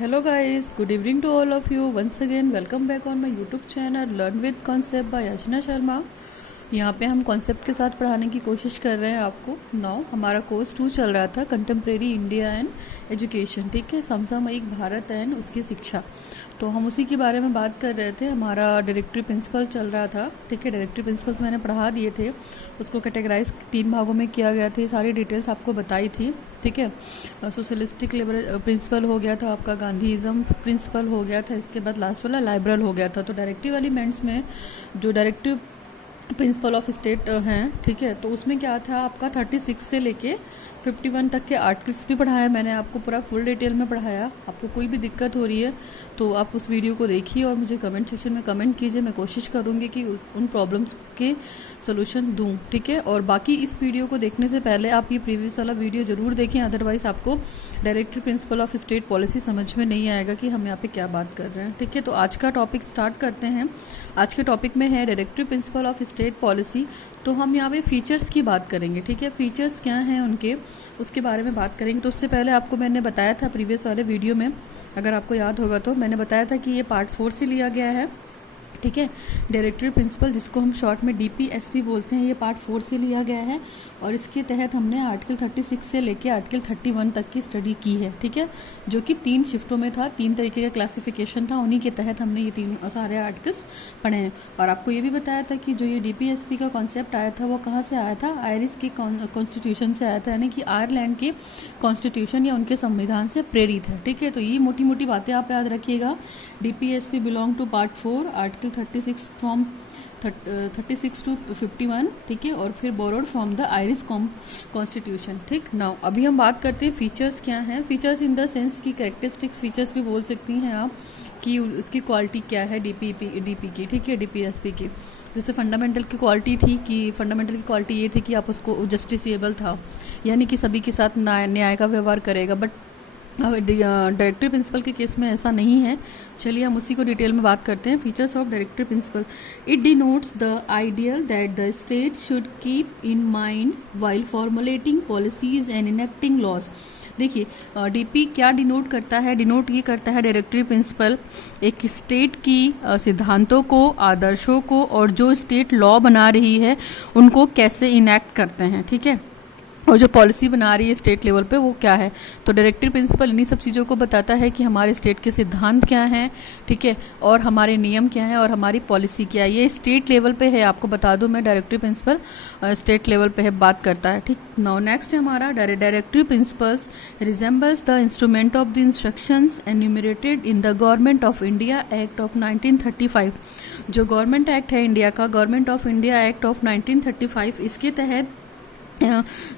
Hello guys, good evening to all of you. Once again, welcome back on my YouTube channel Learn with Concept by Ashna Sharma. यहाँ पे हम concept के साथ पढ़ाने की कोशिश कर रहे हैं आपको। नाउ हमारा कोर्स 2 चल रहा था, कंटेम्प्रेरी इंडिया एंड एजुकेशन, ठीक है, समसामयिक भारत एंड उसकी शिक्षा। तो हम उसी के बारे में बात कर रहे थे। हमारा डायरेक्टरी प्रिंसिपल चल रहा था, ठीक है। डायरेक्टरी प्रिंसिपल्स मैंने पढ़ा दिए थे, उसको कैटेगराइज 3 भागों में किया गया था, सारी डिटेल्स आपको बताई थी, ठीक है। सोशलिस्टिक लिबरल प्रिंसिपल हो गया था आपका, गांधीज़म प्रिंसिपल हो गया था, इसके बाद लास्ट वाला लाइबरल हो गया था। तो डायरेक्टिव एलिमेंट्स में जो डायरेक्टिव प्रिंसिपल ऑफ स्टेट हैं, ठीक है, तो उसमें क्या था आपका 36 से लेके 51 तक के आर्टिकल्स भी पढ़ाया मैंने आपको, पूरा फुल डिटेल में पढ़ाया। आपको कोई भी दिक्कत हो रही है तो आप उस वीडियो को देखिए और मुझे कमेंट सेक्शन में कमेंट कीजिए। मैं कोशिश करूँगी कि उन प्रॉब्लम्स के सोल्यूशन दूँ, ठीक है। और बाकी इस वीडियो को देखने से पहले आप ये प्रीवियस वाला वीडियो ज़रूर देखें, अदरवाइज़ आपको directory principle of state policy समझ में नहीं आएगा कि हम यहाँ पे क्या बात कर रहे हैं, ठीक है। तो आज का टॉपिक स्टार्ट करते हैं। आज के टॉपिक में है directory principle of state policy. तो हम यहाँ पे फीचर्स की बात करेंगे, ठीक है। फीचर्स क्या हैं उनके, उसके बारे में बात करेंगे। तो उससे पहले आपको मैंने बताया था प्रीवियस वाले वीडियो में, अगर आपको याद होगा तो मैंने बताया था कि ये पार्ट 4 से लिया गया है, ठीक है। डायरेक्टरी प्रिंसिपल, जिसको हम शॉर्ट में DPSP बोलते हैं, ये पार्ट 4 से लिया गया है और इसके तहत हमने आर्टिकल 36 से लेके आर्टिकल 31 तक की स्टडी की है, ठीक है, जो कि 3 शिफ्टों में था, 3 तरीके का क्लासिफिकेशन था, उन्हीं के तहत हमने ये 3 सारे आर्टिकल्स पढ़े हैं। और आपको ये भी बताया था कि जो ये DPSP का कॉन्सेप्ट आया था वो कहाँ से आया था, आयरिश के कॉन्स्टिट्यूशन से आया था, यानी कि आयरलैंड के कॉन्स्टिट्यूशन या उनके संविधान से प्रेरित है, ठीक है। तो ये मोटी मोटी बातें आप याद रखिएगा। DPSP belong to part 4, article 36 from 36 to 51, ठीक है, और फिर borrowed from the Irish constitution, ठीक। नाउ अभी हम बात करते हैं फीचर्स क्या हैं। फीचर्स इन द सेंस की कैरेक्टरिस्टिक्स फीचर्स भी बोल सकती हैं आप, कि उसकी क्वालिटी क्या है DP की, ठीक है, DPSP की। जैसे फंडामेंटल की क्वालिटी थी, कि फंडामेंटल की क्वालिटी ये थी कि आप उसको जस्टिसेबल था, यानी कि सभी के साथ न्याय का व्यवहार करेगा। बट डायरेक्टरी प्रिंसिपल के केस में ऐसा नहीं है। चलिए हम उसी को डिटेल में बात करते हैं। Features of directory principle, it denotes the ideal that the state should keep in mind while formulating policies and enacting laws. देखिए DP क्या डिनोट करता है, डिनोट ये करता है डायरेक्टरी प्रिंसिपल एक स्टेट की सिद्धांतों को, आदर्शों को, और जो स्टेट लॉ बना रही है उनको कैसे इनेक्ट करते हैं, ठीक है, और जो पॉलिसी बना रही है स्टेट लेवल पे वो क्या है। तो डायरेक्टरी प्रिंसिपल इन्हीं सब चीज़ों को बताता है कि हमारे स्टेट के सिद्धांत क्या हैं, ठीक है, और हमारे नियम क्या हैं और हमारी पॉलिसी क्या है। ये स्टेट लेवल पे है, आपको बता दूं मैं, डायरेक्टरी प्रिंसिपल स्टेट लेवल पे है, बात करता है, ठीक। नाउ नेक्स्ट है हमारा directory principles resembles the instrument of the instructions enumerated in the government of India act of 1935। जो गवर्नमेंट एक्ट है इंडिया का, government of India act of 1935, इसके तहत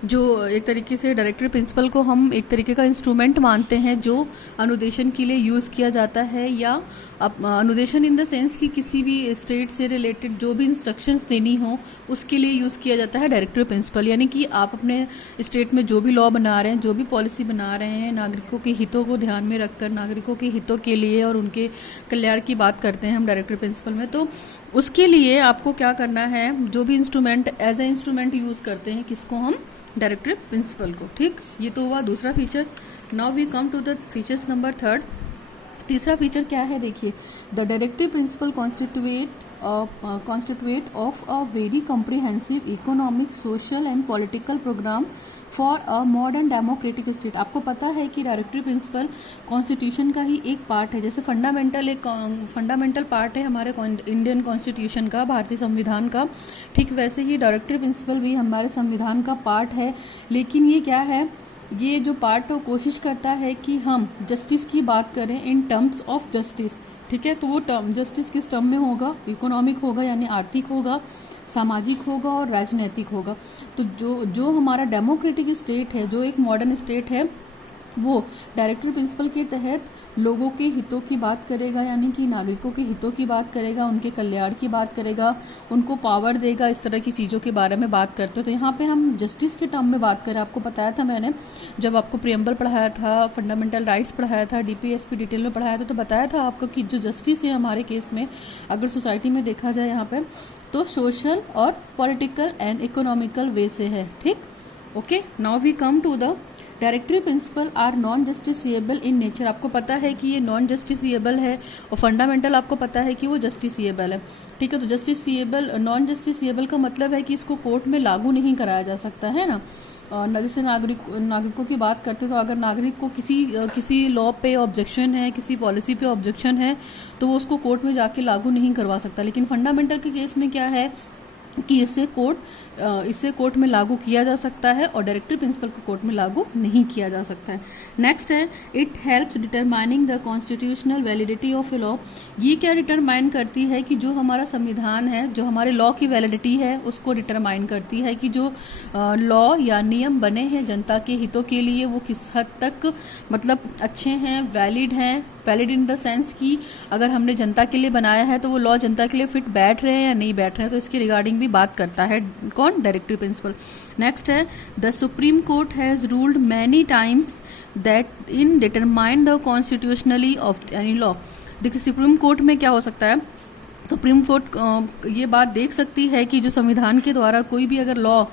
जो एक तरीके से डायरेक्टरी प्रिंसिपल को हम एक तरीके का इंस्ट्रूमेंट मानते हैं जो अनुदेशन के लिए यूज़ किया जाता है, या अनुदेशन इन द सेंस कि किसी भी स्टेट से रिलेटेड जो भी इंस्ट्रक्शंस देनी हो उसके लिए यूज़ किया जाता है डायरेक्टरी प्रिंसिपल। यानी कि आप अपने स्टेट में जो भी लॉ बना रहे हैं, जो भी पॉलिसी बना रहे हैं, नागरिकों के हितों को ध्यान में रखकर, नागरिकों के हितों के लिए और उनके कल्याण की बात करते हैं हम डायरेक्टरी प्रिंसिपल में। तो उसके लिए आपको क्या करना है, जो भी instrument as a instrument use करते हैं किसको, हम डायरेक्टरी प्रिंसिपल को, ठीक। ये तो हुआ दूसरा feature. Now we come to the features number 3। तीसरा फीचर क्या है, देखिए, the directory principle constitute of a very comprehensive economic, social and political programme for a modern democratic state. आपको पता है कि डायरेक्टरी प्रिंसिपल कॉन्स्टिट्यूशन का ही एक पार्ट है। जैसे फंडामेंटल पार्ट है हमारे इंडियन कॉन्स्टिट्यूशन का, भारतीय संविधान का, ठीक वैसे ही डायरेक्टरी प्रिंसिपल भी हमारे संविधान का पार्ट है। लेकिन ये क्या है, ये जो पार्ट वो कोशिश करता है कि हम जस्टिस की बात करें इन टर्म्स ऑफ जस्टिस, ठीक है। तो वो टर्म जस्टिस किस टर्म में होगा, इकोनॉमिक होगा, यानी आर्थिक होगा, सामाजिक होगा और राजनैतिक होगा। तो जो हमारा डेमोक्रेटिक स्टेट है, जो एक मॉडर्न स्टेट है, वो डायरेक्टरी प्रिंसिपल के तहत लोगों के हितों की बात करेगा, यानी कि नागरिकों के हितों की बात करेगा, उनके कल्याण की बात करेगा, उनको पावर देगा, इस तरह की चीज़ों के बारे में बात करते हैं। तो यहाँ पे हम जस्टिस के टर्म में बात करें, आपको बताया था मैंने जब आपको प्रियम्बल पढ़ाया था, फंडामेंटल राइट्स पढ़ाया था, DPSP डिटेल में पढ़ाया था, तो बताया था आपको कि जो जस्टिस है हमारे केस में, अगर सोसाइटी में देखा जाए यहाँ पे, तो सोशल और पॉलिटिकल एंड इकोनॉमिकल वे से है, ठीक। Okay, now we come to the directory principle are non justiciable in nature. आपको पता है कि ये नॉन जस्टिसिएबल है, और फंडामेंटल आपको पता है कि वो जस्टिसिएबल है। ठीक है, तो जस्टिसिएबल, नॉन जस्टिसिएबल का मतलब है कि इसको कोर्ट में लागू नहीं कराया जा सकता है ना। जैसे नागरिकों की बात करते हैं, तो अगर नागरिक को किसी लॉ पे ऑब्जेक्शन है, किसी पॉलिसी पे ऑब्जेक्शन है, तो वो उसको कोर्ट में जाके लागू नहीं करवा सकता। लेकिन फंडामेंटल के केस में क्या है कि इसे कोर्ट में लागू किया जा सकता है, और डायरेक्टरी प्रिंसिपल को कोर्ट में लागू नहीं किया जा सकता है। नेक्स्ट है, it helps determining the constitutional validity of a law. ये क्या डिटरमाइन करती है कि जो हमारा संविधान है, जो हमारे लॉ की वैलिडिटी है, उसको डिटरमाइन करती है कि जो लॉ या नियम बने हैं जनता के हितों के लिए, वो किस हद तक मतलब अच्छे हैं, वैलिड इन द सेंस कि अगर हमने जनता के लिए बनाया है तो वो लॉ जनता के लिए फिट बैठ रहे हैं या नहीं बैठ रहे हैं। तो इसके रिगार्डिंग भी बात करता है कौन, डायरेक्टरी प्रिंसिपल। नेक्स्ट है, the supreme court has ruled many times that in determine the constitutionally of any law. देखिए सुप्रीम कोर्ट में क्या हो सकता है, सुप्रीम कोर्ट ये बात देख सकती है कि जो संविधान के द्वारा कोई भी अगर लॉ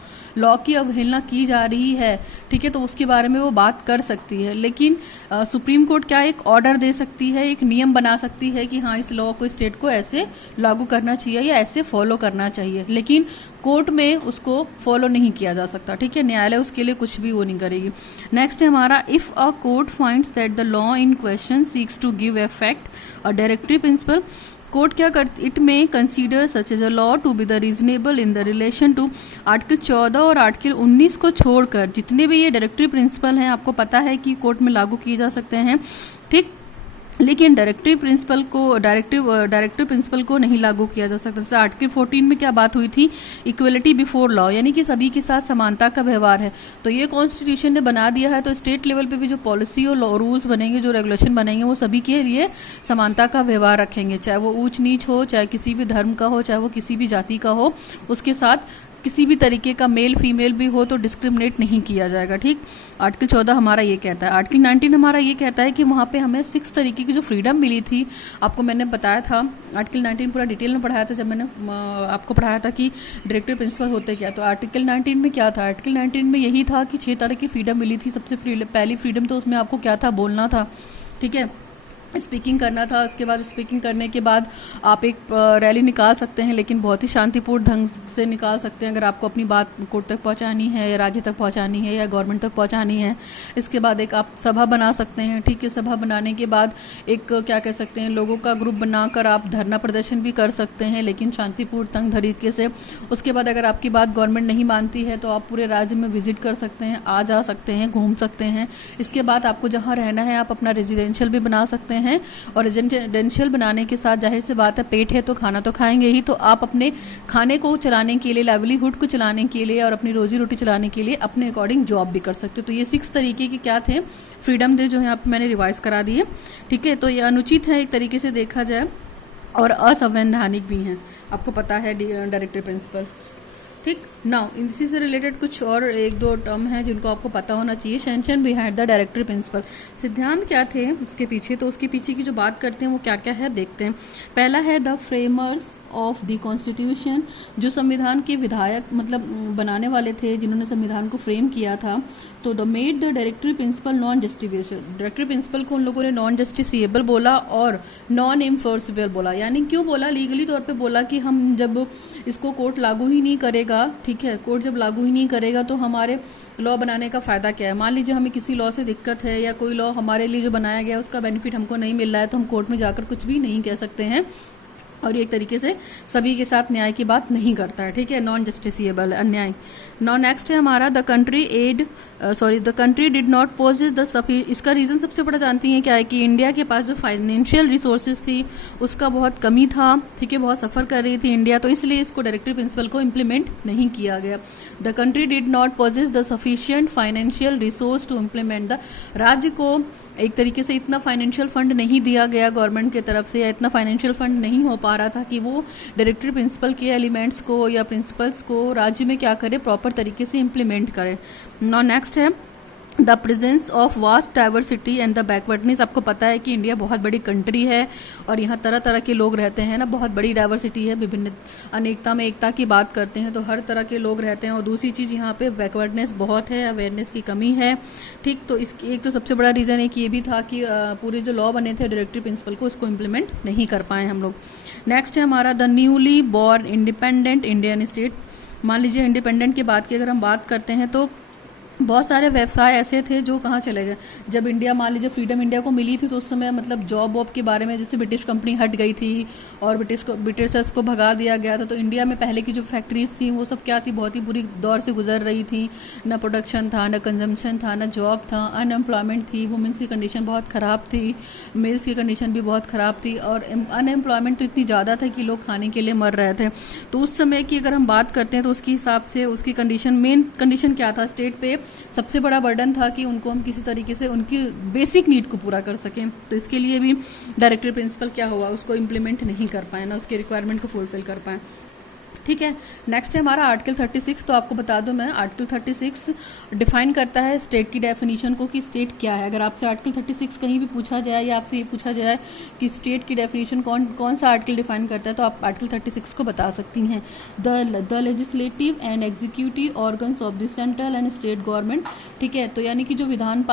की अवहेलना की जा रही है, ठीक है, तो उसके बारे में वो बात कर सकती है। लेकिन सुप्रीम कोर्ट क्या एक ऑर्डर दे सकती है, एक नियम बना सकती है कि हाँ इस लॉ को स्टेट को ऐसे लागू करना चाहिए या ऐसे फॉलो करना चाहिए, लेकिन कोर्ट में उसको फॉलो नहीं किया जा सकता। ठीक है, न्यायालय उसके लिए कुछ भी वो नहीं करेगी। नेक्स्ट है हमारा, if a court finds that the law in question seeks to give effect a directory principle, court क्या करती, it may consider such as a law to be the reasonable in the relation to. Article 14 और article 19 को छोड़कर जितने भी ये directory principal हैं, आपको पता है कि कोर्ट में लागू किए जा सकते हैं। ठीक, लेकिन डायरेक्टरी प्रिंसिपल को नहीं लागू किया जा सकता। जैसे आर्टिकल 14 में क्या बात हुई थी, इक्वलिटी बिफोर लॉ, यानी कि सभी के साथ समानता का व्यवहार है। तो ये कॉन्स्टिट्यूशन ने बना दिया है, तो स्टेट लेवल पे भी जो पॉलिसी और रूल्स बनेंगे, जो रेगुलेशन बनेंगे, वो सभी के लिए समानता का व्यवहार रखेंगे, चाहे वो ऊंच नीच हो, चाहे किसी भी धर्म का हो, चाहे वो किसी भी जाति का हो, उसके साथ किसी भी तरीके का मेल फीमेल भी हो तो डिस्क्रिमिनेट नहीं किया जाएगा। ठीक, आर्टिकल 14 हमारा ये कहता है। आर्टिकल 19 हमारा ये कहता है कि वहाँ पे हमें 6 तरीके की जो फ्रीडम मिली थी, आपको मैंने बताया था, आर्टिकल 19 पूरा डिटेल में पढ़ाया था जब मैंने आपको पढ़ाया था कि डायरेक्टरी प्रिंसिपल होते क्या। तो आर्टिकल 19 में क्या था, आर्टिकल 19 में यही था कि 6 तरह की फ्रीडम मिली थी। सबसे पहली फ्रीडम तो उसमें आपको क्या था, बोलना था, ठीक है, स्पीकिंग करना था। उसके बाद स्पीकिंग करने के बाद आप एक रैली निकाल सकते हैं, लेकिन बहुत ही शांतिपूर्ण ढंग से निकाल सकते हैं अगर आपको अपनी बात कोर्ट तक पहुंचानी है, या राज्य तक पहुंचानी है, या गवर्नमेंट तक पहुंचानी है। इसके बाद एक आप सभा बना सकते हैं। ठीक है, सभा बनाने के बाद एक क्या कह सकते हैं, लोगों का ग्रुप बनाकर आप धरना प्रदर्शन भी कर सकते हैं, लेकिन शांतिपूर्ण ढंग तरीके से। उसके बाद अगर आपकी बात गवर्नमेंट नहीं मानती है तो आप पूरे राज्य में विजिट कर सकते हैं, आ जा सकते हैं, घूम सकते हैं। इसके बाद आपको जहाँ रहना है आप अपना रेजिडेंशियल भी बना सकते हैं, और रेजिडेंशियल बनाने के साथ जाहिर सी बात है, पेट है तो खाना तो खाएंगे ही, तो आप अपने खाने को चलाने के लिए, लाइवलीहुड को चलाने के लिए और अपनी रोजी रोटी चलाने के लिए अपने अकॉर्डिंग जॉब भी कर सकते हो। तो ये 6 तरीके के क्या थे, फ्रीडम दे, जो यहाँ पे मैंने रिवाइज करा दिए। ठीक है, तो ये अनुचित है एक तरीके से देखा जाए, और असंवैधानिक भी हैं, आपको पता है डायरेक्टरी प्रिंसिपल। ठीक, नाउ इसी से रिलेटेड कुछ और 1-2 टर्म है जिनको आपको पता होना चाहिए। Sanction behind the directory principle, सिद्धांत क्या थे इसके पीछे, तो उसके पीछे की जो बात करते हैं वो क्या क्या है देखते हैं। पहला है the framers of the constitution, जो संविधान के विधायक मतलब बनाने वाले थे, जिन्होंने संविधान को फ्रेम किया था, तो they made the directory principle non justifiable. Directory principle को उन लोगों ने नॉन जस्टिसिएबल बोला और नॉन इन्फोर्सेबल बोला। यानी क्यों बोला, लीगली तौर पे बोला कि हम जब इसको कोर्ट लागू ही नहीं करेगा, ठीक है, कोर्ट जब लागू ही नहीं करेगा तो हमारे लॉ बनाने का फ़ायदा क्या है। मान लीजिए हमें किसी लॉ से दिक्कत है, या कोई लॉ हमारे लिए जो बनाया गया है उसका बेनिफिट हमको नहीं मिल रहा है, तो हम कोर्ट में जाकर कुछ भी नहीं कह सकते हैं, और ये एक तरीके से सभी के साथ न्याय की बात नहीं करता है। ठीक है, नॉन जस्टिसिएबल, अन्याय। नाउ नेक्स्ट है हमारा the country did not possess the Safi. इसका रीज़न सबसे बड़ा जानती हैं क्या है कि इंडिया के पास जो फाइनेंशियल रिसोर्सेज थी उसका बहुत कमी था। ठीक है, बहुत सफ़र कर रही थी इंडिया, तो इसलिए इसको डायरेक्टरी प्रिंसिपल को इम्प्लीमेंट नहीं किया गया। The country did not possess the sufficient financial resource to implement the. राज्य को एक तरीके से इतना फाइनेंशियल फंड नहीं दिया गया गवर्नमेंट की तरफ से, या इतना फाइनेंशियल फंड नहीं हो पा रहा था कि वो डायरेक्टरी प्रिंसिपल के एलिमेंट्स को या प्रिंसिपल्स को राज्य में क्या करे, प्रॉपर तरीके से इम्प्लीमेंट करे। नाउ नेक्स्ट है the presence of vast diversity and the backwardness. आपको पता है कि इंडिया बहुत बड़ी कंट्री है और यहाँ तरह तरह के लोग रहते हैं ना, बहुत बड़ी डाइवर्सिटी है, विभिन्न अनेकता में एकता की बात करते हैं, तो हर तरह के लोग रहते हैं। और दूसरी चीज़ यहाँ पे बैकवर्डनेस बहुत है, अवेयरनेस की कमी है। ठीक, तो इसकी एक तो सबसे बड़ा रीज़न एक ये भी था कि पूरे जो लॉ बने थे डायरेक्टिव प्रिंसिपल को, उसको इम्प्लीमेंट नहीं कर पाए हम लोग। नेक्स्ट है हमारा the newly born independent Indian state. मान लीजिए इंडिपेंडेंट की बात की अगर हम बात करते हैं तो बहुत सारे व्यवसाय ऐसे थे जो कहाँ चले गए। जब इंडिया, मान लीजिए फ्रीडम इंडिया को मिली थी, तो उस समय मतलब जॉब वॉब के बारे में, जैसे ब्रिटिश कंपनी हट गई थी और ब्रिटिशर्स को भगा दिया गया था, तो इंडिया में पहले की जो फैक्ट्रीज थी वो सब क्या थी, बहुत ही बुरी दौर से गुजर रही थी। न प्रोडक्शन था, न कंजम्पशन था, न जॉब था, अनएम्प्लॉयमेंट थी, वुमेंस की कंडीशन बहुत ख़राब थी, मेल्स की कंडीशन भी बहुत ख़राब थी, और अनएम्प्लॉयमेंट तो इतनी ज़्यादा था कि लोग खाने के लिए मर रहे थे। तो उस समय की अगर हम बात करते हैं तो उसके हिसाब से उसकी कंडीशन, मेन कंडीशन क्या था, स्टेट पे सबसे बड़ा बर्डन था कि उनको हम किसी तरीके से उनकी बेसिक नीड को पूरा कर सकें। तो इसके लिए भी डायरेक्टिव प्रिंसिपल क्या हुआ, उसको इम्प्लीमेंट नहीं कर पाए ना, उसके रिक्वायरमेंट को फुलफिल कर पाए। ठीक है, नेक्स्ट है हमारा आर्टिकल 36। तो आपको बता दूं मैं, आर्टिकल 36 डिफाइन करता है स्टेट की डेफिनेशन को कि स्टेट क्या है। अगर आपसे आर्टिकल 36 कहीं भी पूछा जाए या आपसे ये पूछा जाए कि स्टेट की डेफिनेशन कौन सा आर्टिकल डिफाइन करता है, तो आप आर्टिकल 36 को बता सकती हैं। The legislative and executive organs of the central and state government. ठीक है, तो यानी कि जो विधान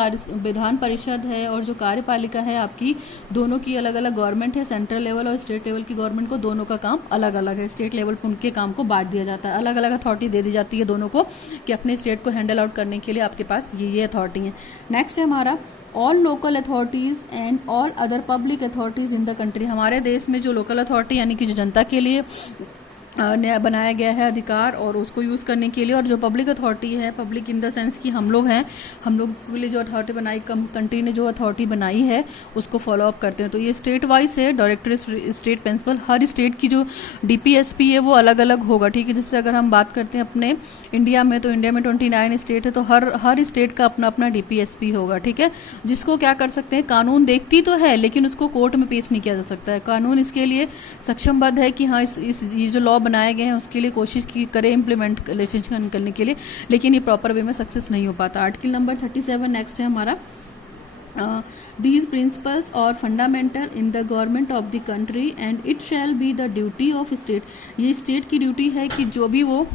परिषद है और जो कार्यपालिका है आपकी, दोनों की अलग अलग गवर्नमेंट है, सेंट्रल लेवल और स्टेट लेवल की गवर्नमेंट को, दोनों का काम अलग अलग है। स्टेट लेवल पर उनके काम को बांट दिया जाता है, अलग अलग अथॉरिटी दे दी जाती है दोनों को कि अपने स्टेट को हैंडल आउट करने के लिए आपके पास ये अथॉरिटी है। नेक्स्ट है हमारा all local authorities and all other public authorities in the country. हमारे देश में जो लोकल अथॉरिटी यानी कि जो जनता के लिए नया बनाया गया है अधिकार और उसको यूज़ करने के लिए, और जो पब्लिक अथॉरिटी है, पब्लिक इन द सेंस कि हम लोग हैं, हम लोग के लिए जो अथॉरिटी बनाई, कंट्री ने जो अथॉरिटी बनाई है उसको फॉलो अप करते हैं। तो ये स्टेट वाइज है डायरेक्टिव स्टेट प्रिंसिपल। हर स्टेट की जो डीपीएसपी है वो अलग अलग होगा। ठीक है, जैसे अगर हम बात करते हैं अपने इंडिया में, तो इंडिया में 29 स्टेट है, तो हर स्टेट का अपना अपना डीपीएसपी होगा। ठीक है, जिसको क्या कर सकते हैं, कानून देखती तो है लेकिन उसको कोर्ट में पेश नहीं किया जा सकता है। कानून इसके लिए सक्षमबद्ध है कि हाँ ये जो लॉ बनाए गए हैं उसके लिए कोशिश की करे इम्प्लीमेंट लेजिस्लेशन करने के लिए, लेकिन ये प्रॉपर वे में सक्सेस नहीं हो पाता। आर्टिकल नंबर 37 नेक्स्ट है हमारा, these principles are fundamental in the government of the country and it shall be the duty of state। ये स्टेट की ड्यूटी है कि जो भी वो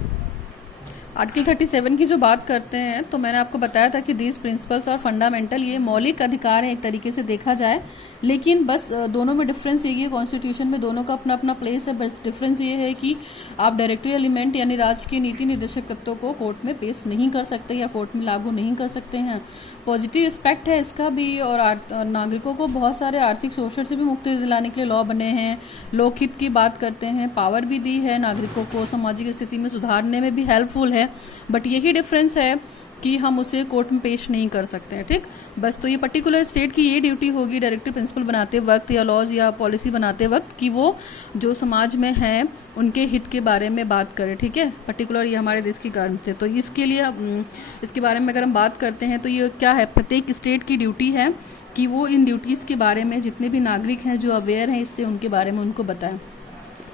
आर्टिकल 37 की जो बात करते हैं, तो मैंने आपको बताया था कि दीज प्रिंसिपल्स और फंडामेंटल, ये मौलिक अधिकार है एक तरीके से देखा जाए, लेकिन बस दोनों में डिफरेंस ये है, कॉन्स्टिट्यूशन में दोनों का अपना अपना प्लेस है। बस डिफरेंस ये है कि आप डायरेक्टिव एलिमेंट यानी राज्य के नीति निर्देशक तत्वों को कोर्ट में पेश नहीं कर सकते या कोर्ट में लागू नहीं कर सकते हैं। पॉजिटिव एस्पेक्ट है इसका भी, और नागरिकों को बहुत सारे आर्थिक शोषण से भी मुक्ति दिलाने के लिए लॉ बने हैं। लोकहित की बात करते हैं, पावर भी दी है नागरिकों को, सामाजिक स्थिति में सुधारने में भी हेल्पफुल है, बट यही डिफरेंस है कि हम उसे कोर्ट में पेश नहीं कर सकते हैं। ठीक, बस तो ये पर्टिकुलर स्टेट की ये ड्यूटी होगी डायरेक्टिव प्रिंसिपल बनाते वक्त या लॉज या पॉलिसी बनाते वक्त कि वो जो समाज में है उनके हित के बारे में बात करें। ठीक है, पर्टिकुलर ये हमारे देश की कारण थे, तो इसके लिए इसके बारे में अगर हम बात करते हैं तो ये क्या है, प्रत्येक स्टेट की ड्यूटी है कि वो इन ड्यूटीज़ के बारे में जितने भी नागरिक हैं जो अवेयर हैं इससे, उनके बारे में उनको बताएं।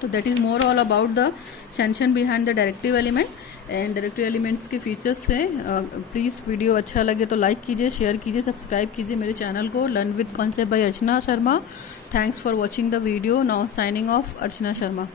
तो that is more all about the sanction behind the directive element and directive elements के फीचर्स से। प्लीज़ वीडियो अच्छा लगे तो लाइक कीजिए, शेयर कीजिए, सब्सक्राइब कीजिए मेरे चैनल को learn with concept bye Archana Sharma. Thanks for watching the video. Now signing off, Archana Sharma.